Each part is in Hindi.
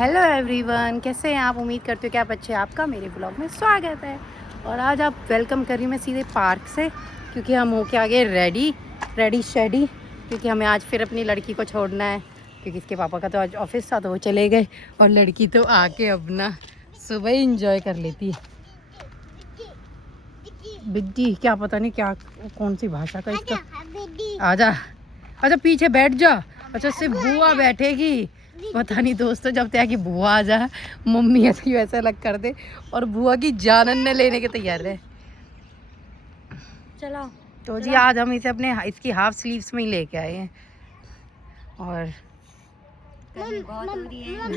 हेलो एवरीवन, कैसे हैं आप? उम्मीद करते हो कि आप अच्छे हैं। आपका मेरे ब्लॉग में स्वागत है। और आज आप वेलकम कर रही हूँ मैं सीधे पार्क से, क्योंकि हम होके आ गए रेडी शेडी, क्योंकि हमें आज फिर अपनी लड़की को छोड़ना है, क्योंकि इसके पापा का तो आज ऑफिस था तो वो चले गए। और लड़की तो आके अपना सुबह ही इंजॉय कर लेती है। बिद्दी क्या पता नहीं क्या कौन सी भाषा का इसका। आजा अच्छा पीछे बैठ जा। अच्छा सिर्फ बुआ बैठेगी, पता नहीं दोस्तों। जब तक कि बुआ आ जाए, मम्मी ऐसे ही वैसे अलग कर दे और बुआ की जानन ने लेने के तैयार है। चलो तो जी आज हम इसे अपने इसकी हाफ स्लीव्स में ही लेके आए हैं। और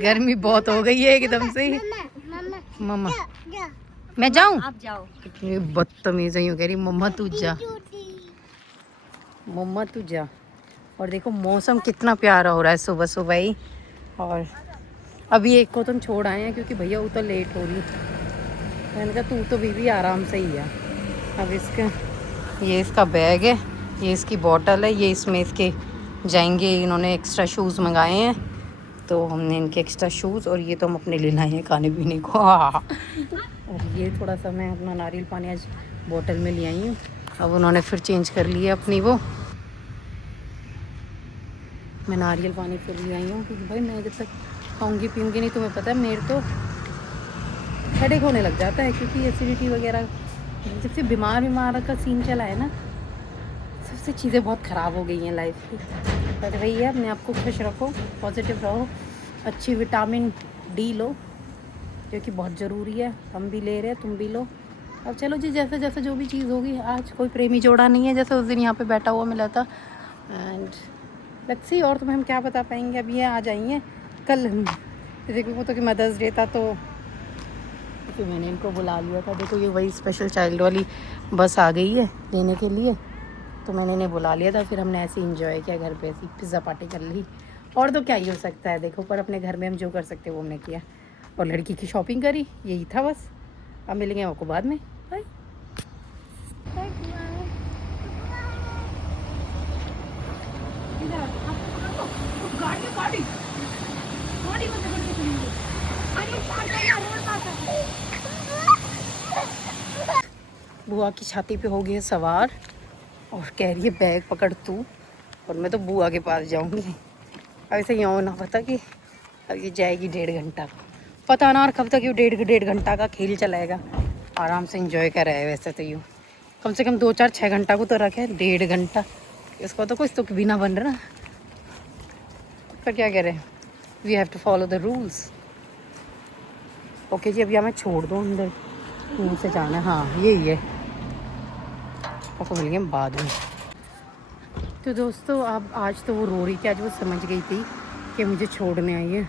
गर्मी बहुत हो गई है एकदम से। मम्मा मैं जाऊं? आप जाओ। कितनी बदतमीज है, यूं कह रही मम्मा तू जा, मम्मा तू जा। और देखो मौसम कितना प्यारा हो रहा है सुबह सुबह ही। और अभी एक को तुम छोड़ आए हैं क्योंकि भैया वो तो लेट हो रही। मैंने कहा तू तो बीबी आराम से ही है। अब इसका ये इसका बैग है, ये इसकी बॉटल है, ये इसमें इसके जाएंगे। इन्होंने एक्स्ट्रा शूज़ मंगाए हैं तो हमने इनके एक्स्ट्रा शूज़, और ये तो हम अपने ले लाए हैं खाने पीने को। और ये थोड़ा सा मैं अपना नारियल पानी आज बॉटल में ले आई हूँ। अब उन्होंने फिर चेंज कर लिया अपनी वो। मैं नारियल पानी फिर ले आई हूँ क्योंकि भाई मैं जब तक खाऊंगी पीऊँगी नहीं, तुम्हें पता है मेरे तो हेडेक होने लग जाता है, क्योंकि एसिडिटी वगैरह जब से बीमार का सीन चला है ना, सबसे चीज़ें बहुत ख़राब हो गई हैं लाइफ की। पर वही है, अपने आप को खुश रखो, पॉजिटिव रहो, अच्छी विटामिन डी लो जो कि बहुत ज़रूरी है। हम भी ले रहे हैं, तुम भी लो। अब चलो जी, जैसे जैसे जो भी चीज़ होगी। आज कोई प्रेमी जोड़ा नहीं है जैसे उस दिन यहाँ पे बैठा हुआ मिला था। एंड लेट्स सी, और तुम्हें हम क्या बता पाएंगे। अब ये आ जाएंगे कल। जैसे कि वो तो कि मदर्स डे था तो फिर मैंने इनको बुला लिया था। देखो ये वही स्पेशल चाइल्ड वाली बस आ गई है लेने के लिए, तो मैंने इन्हें बुला लिया था। फिर हमने ऐसे ही इंजॉय किया, घर पे ऐसी पिज़्ज़ा पार्टी कर ली। और तो क्या ही हो सकता है देखो, पर अपने घर में हम जो कर सकते हैं वो हमने किया। और लड़की की शॉपिंग करी, यही था बस। अब मिलेंगे आपको बाद में। बाय। बुआ की छाती पे हो गई है सवार और कह रही है बैग पकड़ तू, और मैं तो बुआ के पास जाऊंगी। अब ऐसे यूँ ना पता कि अब ये जाएगी 1.5 घंटा, पता ना और कब तक ये 1.5 घंटा का खेल चलाएगा। आराम से इंजॉय कर रहा है वैसे तो। यूँ कम से कम 2-4-6 घंटा को तो रखे, 1.5 घंटा इसको तो कुछ तो भी ना बन रहा। पर क्या कह रहे हैं, we have to follow the rules. Okay जी, अभी हमें छोड़ दो, अंदर यहीं से जाना है। हाँ यही है, आपको मिलेंगे बाद में। तो दोस्तों अब आज तो वो रो रही थी, आज वो समझ गई थी कि मुझे छोड़ने आई है।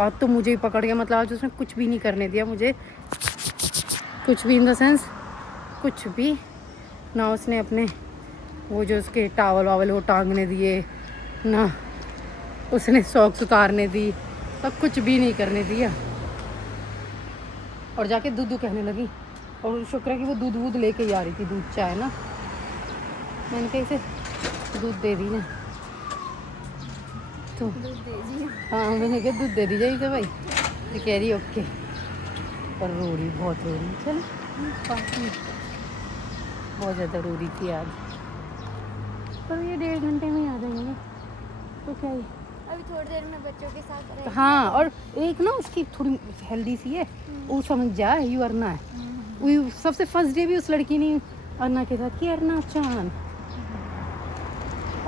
आज तो मुझे ही पकड़ गया, मतलब आज उसने कुछ भी नहीं करने दिया मुझे, कुछ भी इन द सेंस कुछ भी ना। उसने अपने वो जो उसके टावल वावल वो टांगने दिए ना, उसने सॉक्स उतारने दी, तब कुछ भी नहीं करने दिया। और जाके दूध कहने लगी, और शुक्र है कि वो दूध वूध लेके ही आ रही थी, दूध चाय ना। मैंने कहा इसे दूध दे दी ना, तो हाँ मैंने कहा दूध दे दीजिए इसे भाई। तो कह रही ओके, पर रो रही, बहुत रो रही। चलो बहुत ज़्यादा रो रही थी आज, पर ये 1.5 घंटे में ही आ जाएंगे तो क्या ही। अभी थोड़ी देर में बच्चों के साथ रहेंगे। हाँ, और एक ना उसकी थोड़ी हेल्दी सी है, वो समझ जा यू अरना है। वो सबसे फर्स्ट डे भी उस लड़की ने अरना के साथ कि अरना चांद,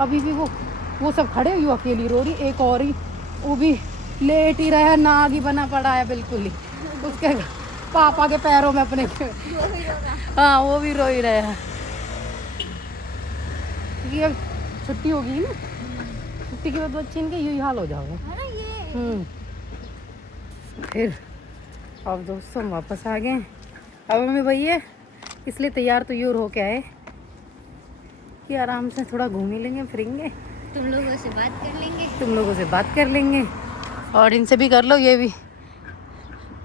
अभी भी वो सब खड़े, यू अकेली रो रही। एक और ही वो भी लेट ही रहा, नाग ही बना पड़ा है बिल्कुल ही उसके पापा के पैरों में अपने के। हाँ वो भी रो ही रहा है, क्योंकि अब छुट्टी होगी ना, छुट्टी के बाद बच्चे इनके यही हाल हो जाओगे। फिर अब दोस्तों हम वापस आ गए। अब हमें भैया इसलिए तैयार तो यूर हो के आए कि आराम से थोड़ा घूम ही लेंगे, फिरेंगे, तुम लोगों से बात कर लेंगे, तुम लोगों से बात कर लेंगे, और इनसे भी कर लो। ये भी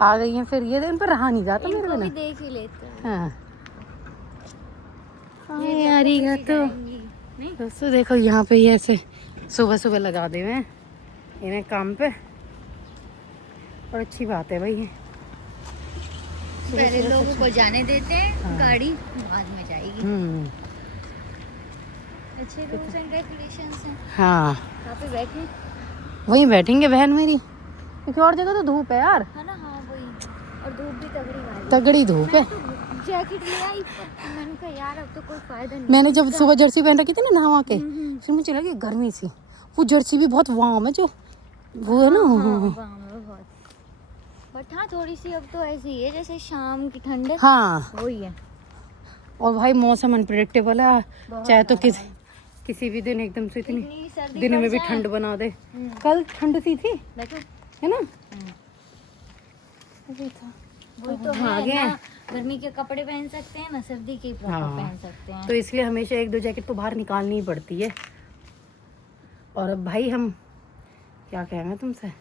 आ गई हैं, फिर ये इन पर रहा नहीं जाता मेरे बिना। देख ही लेते हैं। हाँ यार तो दोस्तों देखो यहाँ पे ये ऐसे सुबह सुबह लगा दे हुए हैं इन्हें काम पे। और अच्छी बात है भाई। पहले लोगों को जाने देते हैं, हाँ। गाड़ी बाद में जाएगी। अच्छे रूल्स एंड रेगुलेशंस हैं। हाँ यहाँ पे बैठे वहीं बैठेंगे बहन मेरी, क्योंकि और जगह तो धूप है यार, है ना। हाँ वही, और धूप भी तगड़ी वाली। तगड़ी धूप है। मैं तो जैकेट ले आई पर मैंने कहा यार अब तो कोई फायदा नहीं। मैंने जब सुबह जर्सी पहन रखी थी ना नहा के, हम्म। फिर मुझे लगी गर्मी सी, वो जर्सी भी बहुत वार्म है जो वो है ना। बहुत। बट हाँ थोड़ी सी अब तो ऐसी है जैसे शाम की ठंड। हाँ वही है। और भाई मौसम अनप्रेडिक्टेबल है, बहुत चाहे तो ज़्यादा। किसी भी दिन एकदम से इतनी इतनी सर्दी दिन पड़ में भी जाए। ठंड बना दे। कल ठंड सी थी देखो है ना। वही तो हाँ, है आगे ना, हैं। गर्मी के कपड़े पहन सकते हैं ना सर्दी के प्रॉपर हाँ। पहन सकते हैं। तो इसलिए हमेशा एक दो जैकेट तो बाहर निकालनी ही पड़ती है। और अब भाई हम क्या कहेंगे तुमसे,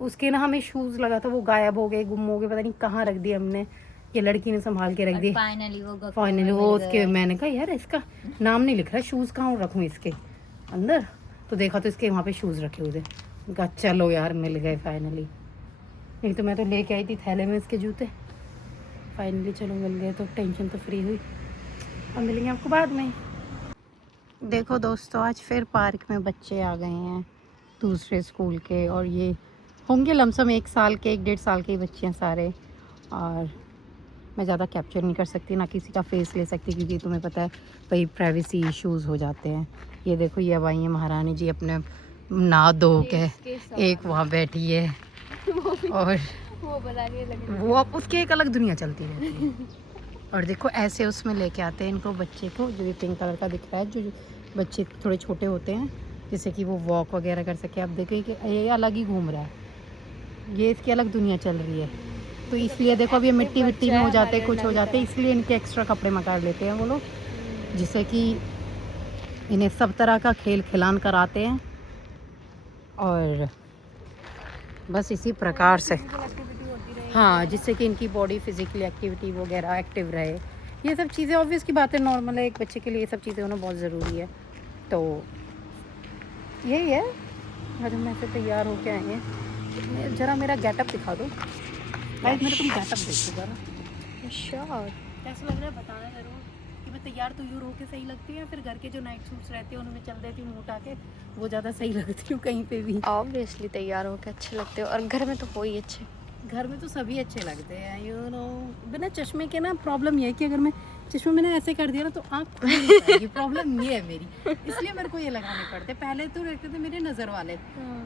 उसके ना हमें शूज़ लगा था, वो गायब हो गए, गुम हो गए, पता नहीं कहाँ रख दिए हमने, ये लड़की ने संभाल के रख दिए। फाइनली वो उसके, मैंने कहा यार इसका नाम नहीं लिख रहा, शूज़ कहाँ रखूँ इसके अंदर, तो देखा तो इसके वहाँ पे शूज़ रखे हुए थे। मैंने कहा चलो यार मिल गए फाइनली, नहीं तो मैं तो लेके आई थी थैले में इसके जूते। फाइनली चलो मिल गए, तो टेंशन तो फ्री हुई। अब मिलेंगे आपको बाद में। देखो दोस्तों, आज फिर पार्क में बच्चे आ गए हैं दूसरे स्कूल के, और ये होंगे लमसम 1 साल के 1-1.5 साल के ही बच्चे हैं सारे। और मैं ज़्यादा कैप्चर नहीं कर सकती, ना किसी का फेस ले सकती, क्योंकि तुम्हें पता है भाई प्राइवेसी इश्यूज़ हो जाते हैं। ये देखो ये अब आई है महारानी जी अपने नहा धो के, एक वहाँ बैठी है और वो अब उसकी एक अलग दुनिया चलती रहती है। और देखो ऐसे उसमें लेके आते हैं इनको, बच्चे को, जो ये पिंक कलर का दिख रहा है, जो बच्चे थोड़े छोटे होते हैं जिससे कि वो वॉक वगैरह कर सके। अब देखो कि ये अलग ही घूम रहा है, ये इसकी अलग दुनिया चल रही है। तो इसलिए देखो अब ये मिट्टी विट्टी में हो जाते हैं, कुछ हो जाते हैं, इसलिए इनके एक्स्ट्रा कपड़े मंगा लेते हैं वो लोग, जिससे कि इन्हें सब तरह का खेल खिलान कराते हैं। और बस इसी प्रकार से हाँ, जिससे कि इनकी बॉडी फिजिकली एक्टिविटी वगैरह एक्टिव रहे। ये सब चीज़ें ऑब्वियस की बात है, नॉर्मल है, एक बच्चे के लिए ये सब चीज़ें होना बहुत ज़रूरी है। तो यही है, आज हम ऐसे तैयार होके आए हैं। ज़रा मेरा गेटअप दिखा दो गाइस, मेरा तुम गेटअप देखो ज़रा। श्योर। कैसा लग रहा है बताना ज़रूर, कि मैं तैयार तो यूँ होके सही लगती है, या फिर घर के जो नाइट सूट्स रहते हैं उनमें चल देती हूँ उठा के, वो ज़्यादा सही लगती हूँ कहीं पे भी। ऑब्वियसली तैयार होकर अच्छे लगते हो, और घर में तो हो ही अच्छे। घर में तो सभी अच्छे लगते हैं, यू नो। बिना चश्मे के ना प्रॉब्लम ये है कि अगर मैं चश्मे मैंने ऐसे कर दिया ना तो आँख खुल नहीं पाएगी। प्रॉब्लम ये है मेरी, इसलिए मेरे को ये लगाने पड़ते। पहले तो रहते थे मेरे नज़र वाले,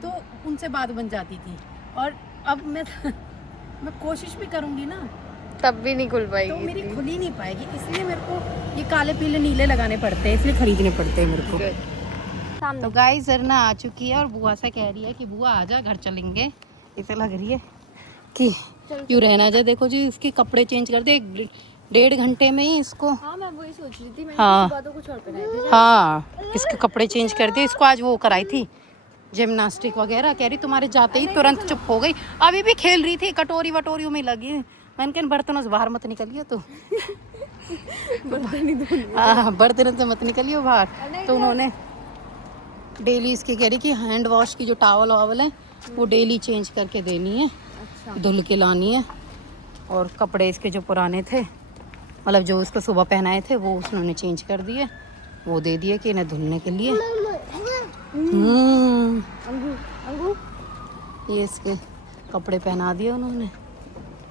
तो उनसे बात बन जाती थी, और अब मैं कोशिश भी करूँगी ना तब भी नहीं खुल पाएगी, तो मेरी खुल ही नहीं पाएगी, इसलिए मेरे को ये काले पीले नीले लगाने पड़ते हैं, इसलिए खरीदने पड़ते हैं मेरे को। तो गाइस जरना आ चुकी है और बुआ से कह रही है कि बुआ आजा घर चलेंगे। इसे लग रही है कि यूँ रहना जाए। देखो जी इसके कपड़े चेंज कर दे 1.5 घंटे में ही इसको। हाँ मैं वही सोच रही थी, मैंने हाँ तो कुछ और पहनाए थे। हाँ, इसके कपड़े चेंज कर दिए। इसको आज वो कराई थी जिम्नास्टिक वगैरह, कह रही तुम्हारे जाते ही तुरंत चुप हो गई। अभी भी खेल रही थी, कटोरी वटोरियों में लगी। मैंने कहा बर्तनों से बाहर मत निकलिए तो बर्तनों से मत निकलिए बाहर। तो उन्होंने डेली इसकी कह रही कि हैंड वॉश की जो टावल वावल है वो डेली चेंज करके देनी है, धुल के लानी है। और कपड़े इसके जो पुराने थे, मतलब जो इसको सुबह पहनाए थे, वो उन्होंने चेंज कर दिए, वो दे दिए कि इन्हें धुलने के लिए। ये इसके कपड़े पहना दिए उन्होंने।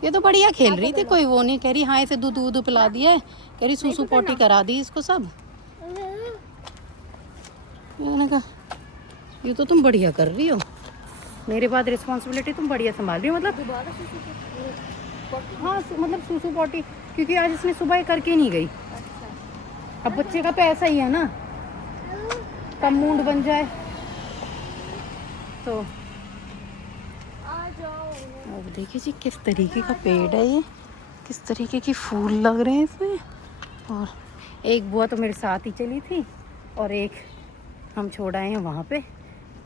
ये तो बढ़िया खेल रही थी, कोई वो नहीं। कह रही हाँ इसे दूध दूध पिला दिया है, कह रही सूसू पोटी करा दी इसको सब। मैंने कहा ये तो तुम बढ़िया कर रही हो, मेरे बाद रिस्पॉन्सिबिलिटी तुम बढ़िया संभाल रही हो। मतलब हाँ मतलब सूसू पोटी, क्योंकि आज इसने सुबह करके नहीं गई। अब बच्चे का तो ऐसा ही है ना, कब मूड बन जाए तो। अब देखिए जी किस तरीके का पेड़ है ये, किस तरीके की फूल लग रहे हैं इसमें। और एक बुआ तो मेरे साथ ही चली थी, और एक हम छोड़ आए हैं वहाँ पे।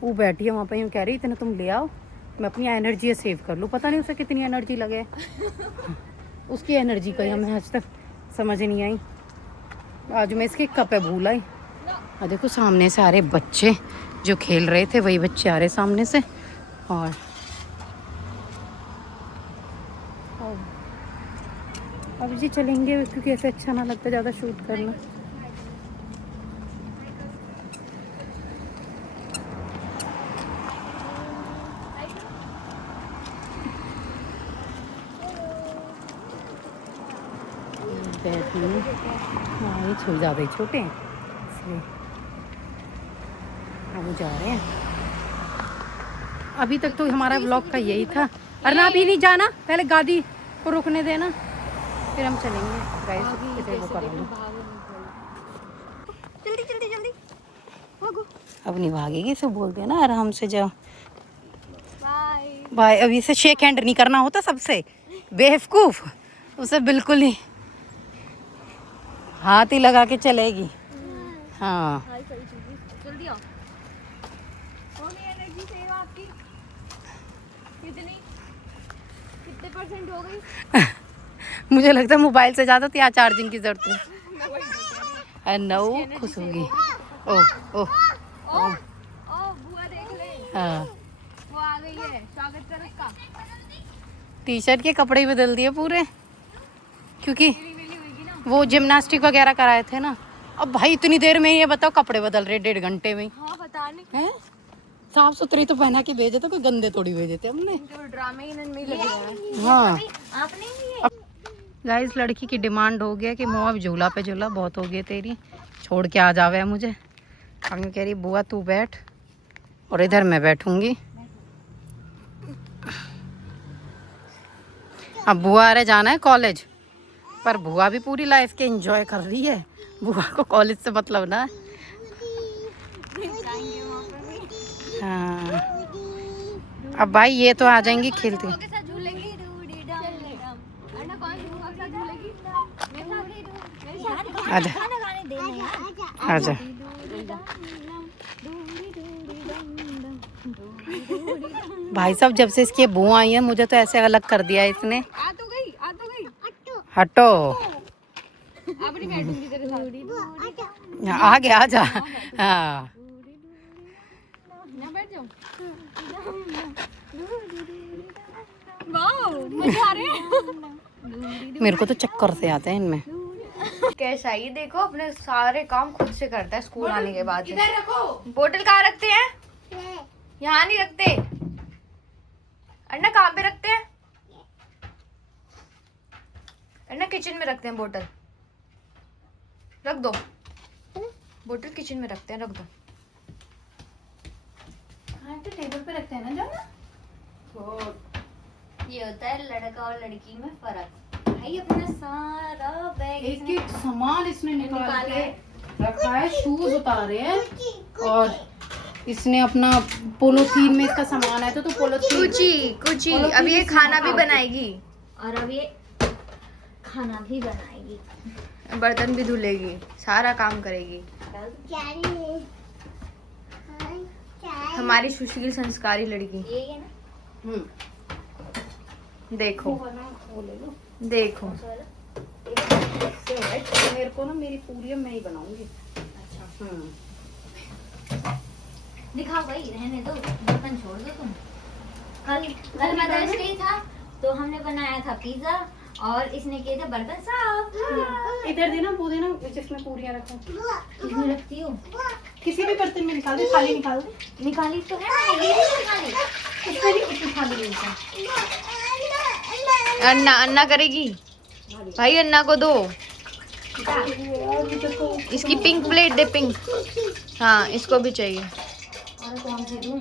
वो बैठी है वहाँ पे, यूँ कह रही इतना तुम ले आओ, मैं अपनी एनर्जी सेव कर लूँ। पता नहीं उसे कितनी एनर्जी लगे उसकी एनर्जी का हमें आज तक समझ नहीं आई। आज मैं इसके कप पे भूल आई। और देखो सामने से आ रहे बच्चे जो खेल रहे थे, वही बच्चे आ रहे सामने से। और और अब जी चलेंगे क्योंकि ऐसे अच्छा ना लगता ज़्यादा शूट करना। हाँ ये ज़्यादा ही छोटे हैं इसलिए अब वो जा रहे हैं। अभी तक तो हमारा व्लॉग का यही था। अरे अभी नहीं जाना, पहले गाड़ी को रुकने देना फिर हम चलेंगे। गाइस वो करेंगे। जल्दी जल्दी जल्दी भागो। अब नहीं भागेगी, सब बोलते हैं ना आराम से जाओ। बाय भाई अभी से शेक हैंड नहीं करना होता सबसे, बेवकूफ। उसे बिल्कुल ही हाथ ही लगा के चलेगी। हाँ हाय सही चीज़। जल्दी आओ। हो गई एनर्जी सेव आपकी? कितनी? कितने परसेंट हो गई? मुझे लगता है मोबाइल से ज़्यादा तो यहाँ चार्जिंग की जरूरत है। नौ खुश होगी। ओह ओह ओ बुआ देख ले, हाँ वो आ गई है, स्वागत कर उसका। टी शर्ट के कपड़े ही बदल दिए पूरे, क्योंकि मिली होगी ना। वो जिम्नास्टिक वगैरह कराए थे ना। अब भाई इतनी देर में ये बताओ कपड़े बदल रहे 1.5 घंटे में। हाँ पता नहीं, हैं साफ सुथरी तो पहना के भेजे थे, कोई गंदे थोड़ी भेजे थे हमने। इनके ड्रामे ही इनमें लगे हैं। हाँ आपने ही गाइस लड़की की डिमांड हो गया कि मोह अब झूला पे झूला बहुत हो गई तेरी, छोड़ के आ जावे मुझे। हम कह रही बुआ तू बैठ और इधर मैं बैठूंगी। अब बुआ अरे जाना है कॉलेज, पर बुआ भी पूरी लाइफ के एंजॉय कर रही है, बुआ को कॉलेज से मतलब ना। हाँ अब भाई ये तो आ जाएंगी खेलते। के साथ झूलेगी। अन्ना कौन सी बुआ के साथ झूलेगी? मेरे साथ। आजा खाना खाने देना यार। आजा। भाई साहब जब से इसकी बुआ आई है मुझे तो ऐसे अलग कर दिया है इसने। आ तो गई, आ तो गई। हटो अब नहीं बैठूंगी तेरे साथ। आ गया आजा। हाँ ना बैठ जाओ। वाओ मजा आ रहा है। मेरे को तो चक्कर से आते हैं इनमें। कैसा ये देखो, अपने सारे काम खुद से करता है स्कूल आने के बाद। इधर रखो। बोतल कहाँ रखते हैं? यहाँ नहीं रखते। अन्ना कहाँ पे रखते हैं? अन्ना किचन में रखते हैं बोतल। रख दो, बोतल किचन में रखते हैं, रख दो। हाँ तो टेबल पे रखते हैं ना जाना। ये होता है लड़का और लड़की में फर्क। भाई अपना सारा बैग एक एक सामान इसने निकाल निकाला के है। रखा है, शूज उतारे हैं और इसने अपना पोलोथीन में इसका सामान है तो पोलोथीन कुची पोलोथीन अब ये इसमें खाना भी निकाल के। बनाएगी और अब ये खाना भी बनाएगी, बर्तन भी धुलेगी, सारा काम करेगी। हमारी सुशील संस्कारी लड़की। ये है ना। देखो वो ले लो। देखो। मेरे को ना मेरी पूरी मैं ही बनाऊंगी। अच्छा दिखाओ भाई, रहने दो, बर्तन छोड़ दो तुम। कल मदर्स डे था तो हमने बनाया था पिज्जा और इसने किए थे बर्तन साफ। इधर देना, वो देना जिसमें पूरियां रखो। इसमें रखती हूँ, किसी भी बर्तन में निकाल दे, खाली निकाल दे। निकाली तो है ना, ये भी निकाली। उसमें भी उसमें खाली नहीं था। अन्ना अन्ना करेगी भाई, अन्ना को दो। इसकी पिंक प्लेट दे, पिंक। हाँ इसको भी चाहिए। और कौन सी दूँ?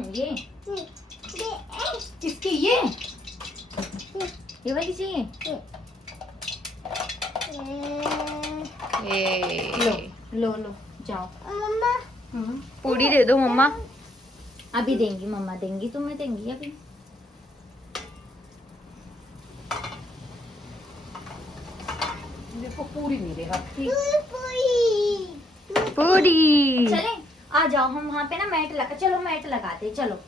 इसकी ये वाली चाहिए। ये लो लो जाओ। पूरी दे दो मम्मा। अभी देंगी मम्मा, देंगी तुम्हें, देंगी अभी। देखो पूरी मेरे हाथ की। पूरी चले आ जाओ, हम वहाँ पे ना मैट लगा, चलो मैट लगाते, चलो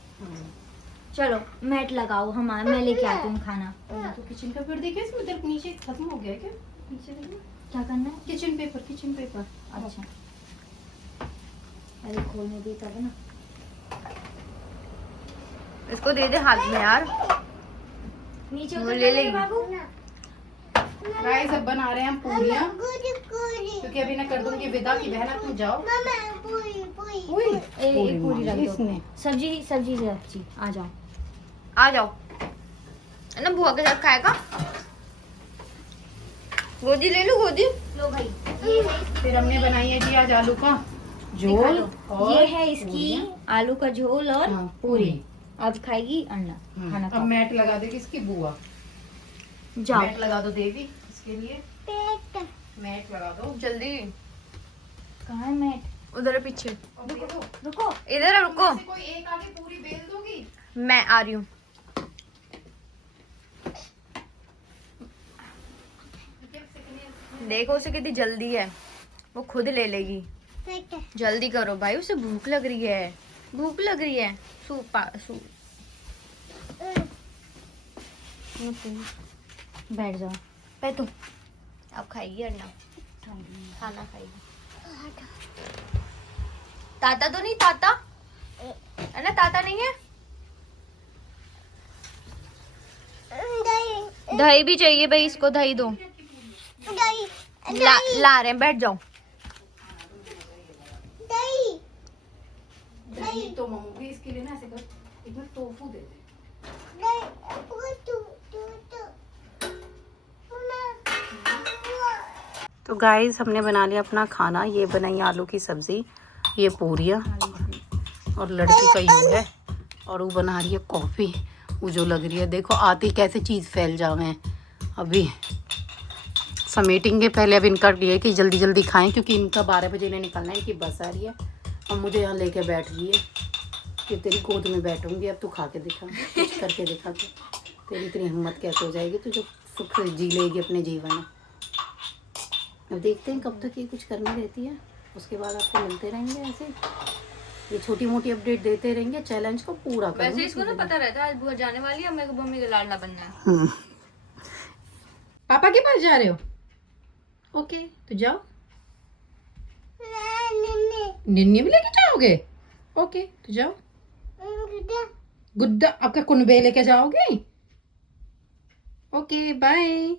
चलो मैट लगाओ। हम मैं लेके आती हूँ खाना। तो किचन का पेपर देखिए, इसमें इधर नीचे खत्म हो गया क्या? नीचे देखो। क्या करना है? Kitchen paper, kitchen paper. अच्छा अरे खोलने दी तब ना। इसको दे दे हाथ में यार, नीचे वो उतर ले ले लेगी। बाबू। गाइस अब बना रहे हैं हम पूरियां, क्योंकि अभी मैं कर दूंगी विदा की बहन तुम जाओ। पूरी पूरी रख दो। इसने सब्जी आ जाओ आ जाओ। है ना बुआ के साथ खाएगा। गोदी ले लो, गोदी लो भाई। फिर हमने बनाई है जी आज आलू का झोल और ये है इसकी आलू का झोल और हाँ, पूरी। आज खाएगी अन्ना खाना। अब मैट लगा देगी इसकी बुआ। जाओ मैट लगा दो देवी इसके लिए, मैट लगा दो जल्दी। कहाँ है मैट? उधर है पीछे। रुको इधर है, रुको। कोई एक आगे पूरी बेल दोगी? मैं आ रही हूँ। देखो उसे कितनी जल्दी है, वो खुद ले लेगी। जल्दी करो भाई, उसे भूख लग रही है, भूख लग रही है। बैठ जाओ पे तुम। अब खाएगी अन्ना, खाना खाएगी। ताता तो नहीं, ताता है ना, ताता नहीं है। दही भी चाहिए भाई, इसको दही दो। ला रहे हैं, बैठ जाओ। दही तो मम्मी भी इसके लिए ना ऐसे कर, इसमें टोफू दे दे। तो गाइस हमने बना लिया अपना खाना। ये बनाई आलू की सब्जी, ये पूरियाँ और लड़की का यूं है, और वो बना रही है कॉफ़ी। वो जो लग रही है देखो आती कैसे चीज़ फैल जावे। अभी समेटेंगे पहले, अब इनका ये कि जल्दी जल्दी खाएं, क्योंकि इनका 12 बजे इन्हें निकलना है, इनकी बस आ रही है। और मुझे यहाँ लेके बैठ रही है कि तेरी गोद में बैठूंगी, अब तू खा के दिखा, कुछ करके दिखा के। तेरी इतनी हिम्मत कैसे हो जाएगी, तू जो सुख से जी लेगी अपने जीवन में। अब देखते हैं कब तक ये कुछ करनी रहती है, उसके बाद आपको मिलते रहेंगे ऐसे। ये छोटी मोटी अपडेट देते रहेंगे, चैलेंज को पूरा करेंगे। वैसे इसको ना पता रहता है आज बुआ जाने वाली है, मेरे को मम्मी का लाडला बनना है। पापा के पास जा रहे हो? ओके तो जाओ। निन्नी भी लेके जाओगे? ओके तो जाओ। गुड्डा आपका कुनबे लेके जाओगे? Okay bye.